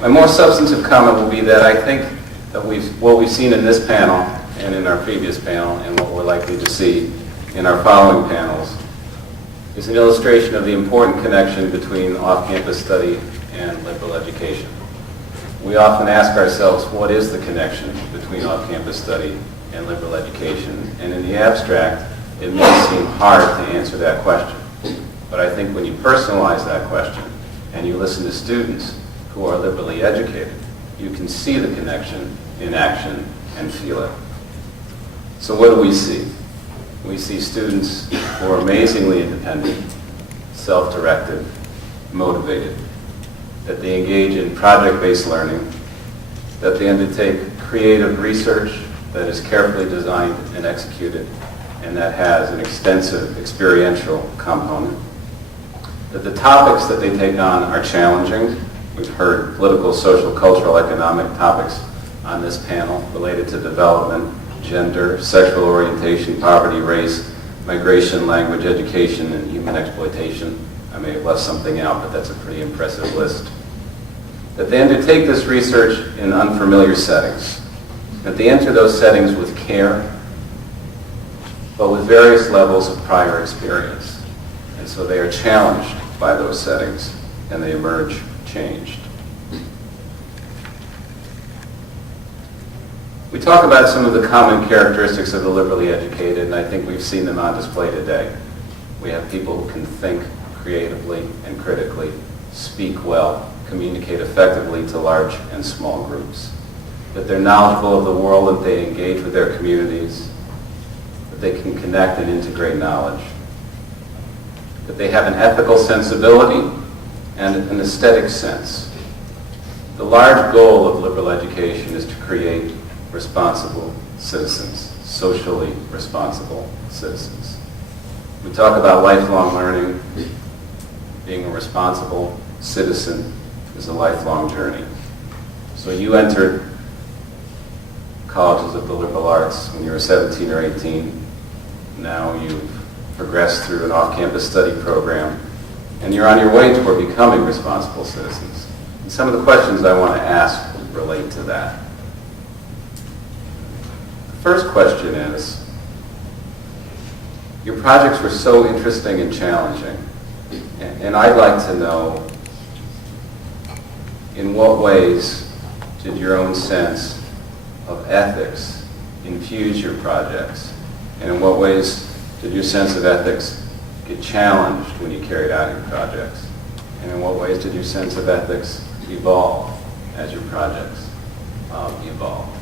My more substantive comment will be that I think that what we've seen in this panel and in our previous panel and what we're likely to see in our following panels is an illustration of the important connection between off-campus study and liberal education. We often ask ourselves, what is the connection between off-campus study and liberal education? And in the abstract, it may seem hard to answer that question. But I think when you personalize that question and you listen to students who are liberally educated, you can see the connection in action and feel it. So what do we see? We see students who are amazingly independent, self-directed, motivated, that they engage in project-based learning, that they undertake creative research that is carefully designed and executed, and that has an extensive experiential component, that the topics that they take on are challenging. We've heard political, social, cultural, economic topics on this panel related to development, gender, sexual orientation, poverty, race, migration, language, education, and human exploitation. I may have left something out, but that's a pretty impressive list. That they undertake this research in unfamiliar settings, that they enter those settings with care, but with various levels of prior experience. And so they are challenged by those settings, and they emerge changed. We talk about some of the common characteristics of the liberally educated, and I think we've seen them on display today. We have people who can think creatively and critically, speak well, communicate effectively to large and small groups, that they're knowledgeable of the world, that they engage with their communities, that they can connect and integrate knowledge, that they have an ethical sensibility and an aesthetic sense. The large goal of liberal education is to create responsible citizens, socially responsible citizens. We talk about lifelong learning. Being a responsible citizen is a lifelong journey. So you entered colleges of the liberal arts when you were 17 or 18. Now you've progressed through an off-campus study program, and you're on your way toward becoming responsible citizens. And some of the questions I want to ask relate to that. The first question is, your projects were so interesting and challenging, and I'd like to know, in what ways did your own sense of ethics infuse your projects? And in what ways did your sense of ethics get challenged when you carried out your projects? And in what ways did your sense of ethics evolve as your projects evolved?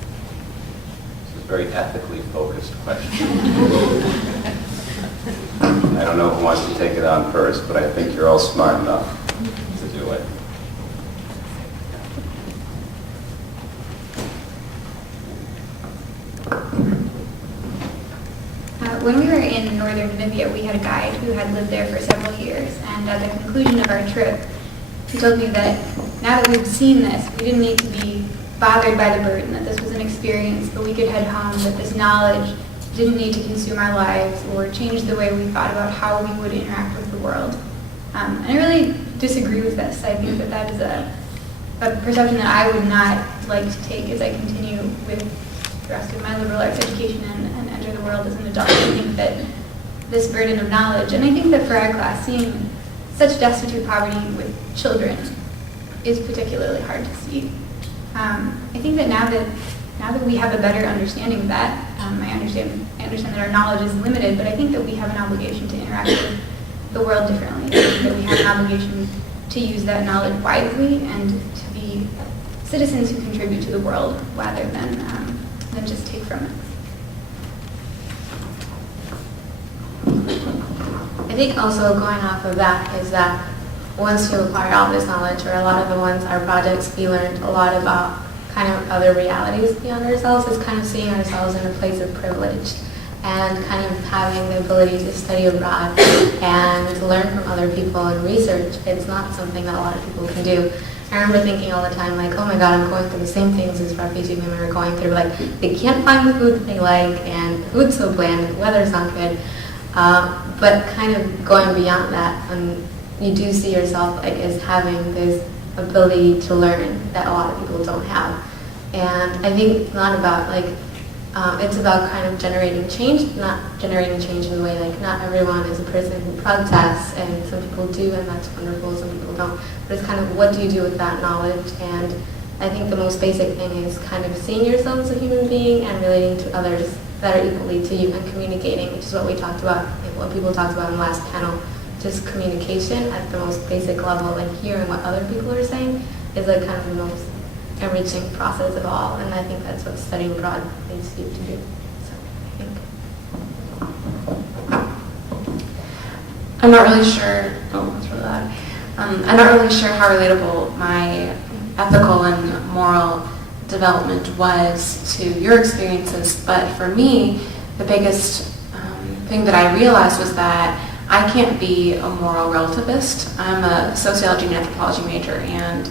This is a very ethically focused question. I don't know who wants to take it on first, but I think you're all smart enough to do it. When we were in northern Namibia, we had a guide who had lived there for several years, and at the conclusion of our trip, he told me that now that we'd seen this, we didn't need to be bothered by the burden, that this was an experience, but we could head home, that this knowledge didn't need to consume our lives or change the way we thought about how we would interact with the world. And I really disagree with this. I think that that is a perception that I would not like to take as I continue with the rest of my liberal arts education and enter the world as an adult. I think that this burden of knowledge, and I think that for our class, seeing such destitute poverty with children is particularly hard to see. I think that now that we have a better understanding of that, I understand that our knowledge is limited, but I think that we have an obligation to interact with the world differently. I think that we have an obligation to use that knowledge wisely and to be citizens who contribute to the world rather than just take from it. I think also going off of that is that once you acquire all this knowledge, or a lot of the ones, our projects, we learned a lot about kind of other realities beyond ourselves, is kind of seeing ourselves in a place of privilege and kind of having the ability to study abroad and learn from other people and research. It's not something that a lot of people can do. I remember thinking all the time, like, oh my God, I'm going through the same things as refugee women are going through. Like, they can't find the food that they like, and the food's so bland, and the weather's not good. But kind of going beyond that, you do see yourself like as having this ability to learn that a lot of people don't have. And I think it's not about like, it's about kind of generating change, not generating change in the way like not everyone is a person who protests, and some people do, and that's wonderful, some people don't. But it's kind of what do you do with that knowledge? And I think the most basic thing is kind of seeing yourself as a human being and relating to others that are equally to you and communicating, which is what we talked about, like what people talked about in the last panel. Just communication at the most basic level and hearing what other people are saying is like kind of the most enriching process of all, and I think that's what studying abroad needs you to do. So I think. I'm not really sure. Oh, that's really loud. I'm not really sure how relatable my ethical and moral development was to your experiences, but for me, the biggest thing that I realized was that I can't be a moral relativist. I'm a sociology and anthropology major, and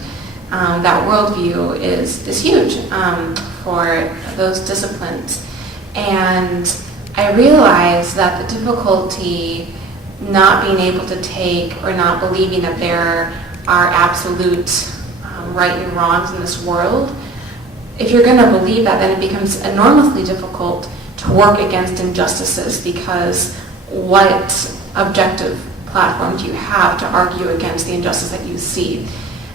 that worldview is huge for those disciplines. And I realized that the difficulty not being able to take or not believing that there are absolute right and wrongs in this world, if you're going to believe that, then it becomes enormously difficult to work against injustices, because what objective platform do you have to argue against the injustice that you see?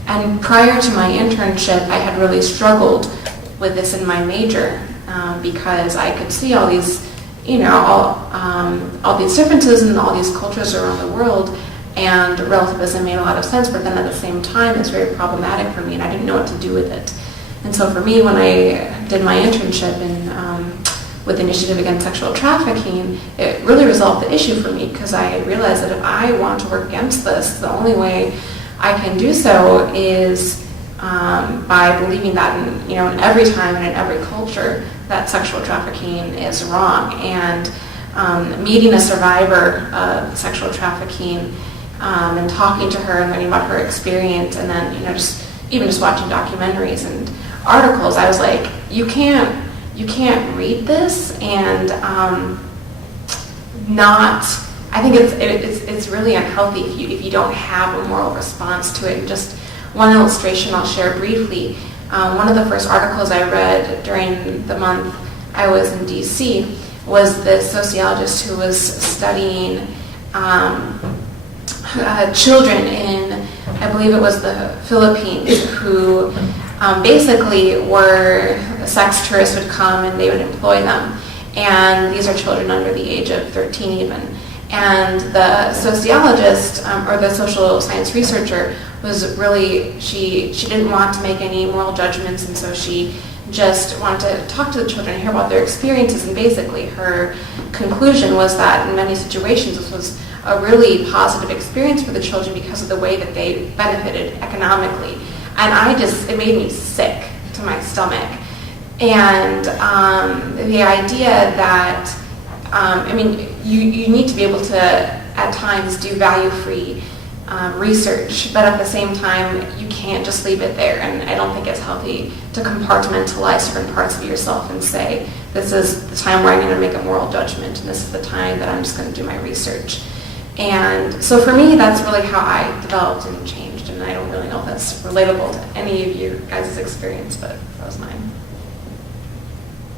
And prior to my internship, I had really struggled with this in my major because I could see all these, all these differences and all these cultures around the world, and relativism made a lot of sense, but then at the same time, it's very problematic for me, and I didn't know what to do with it. And so for me, when I did my internship with the Initiative Against Sexual Trafficking, it really resolved the issue for me, because I realized that if I want to work against this, the only way I can do so is by believing that in every time and in every culture that sexual trafficking is wrong. And meeting a survivor of sexual trafficking and talking to her and learning about her experience, and then just watching documentaries and articles, I was like, you can't read this and not. I think it's really unhealthy if you don't have a moral response to it. And just one illustration I'll share briefly. One of the first articles I read during the month I was in D.C. was this sociologist who was studying children in, I believe it was the Philippines, who basically were sex tourists would come and they would employ them. And these are children under the age of 13 even. And the sociologist or the social science researcher was really, she didn't want to make any moral judgments, and so she just wanted to talk to the children and hear about their experiences. And basically her conclusion was that in many situations this was a really positive experience for the children because of the way that they benefited economically. And it made me sick to my stomach. And the idea that, you need to be able to, at times, do value-free research, but at the same time, you can't just leave it there. And I don't think it's healthy to compartmentalize certain parts of yourself and say, this is the time where I'm going to make a moral judgment, and this is the time that I'm just going to do my research. And so for me, that's really how I developed and changed, and I don't really know if that's relatable to any of you guys' experience, but that was mine.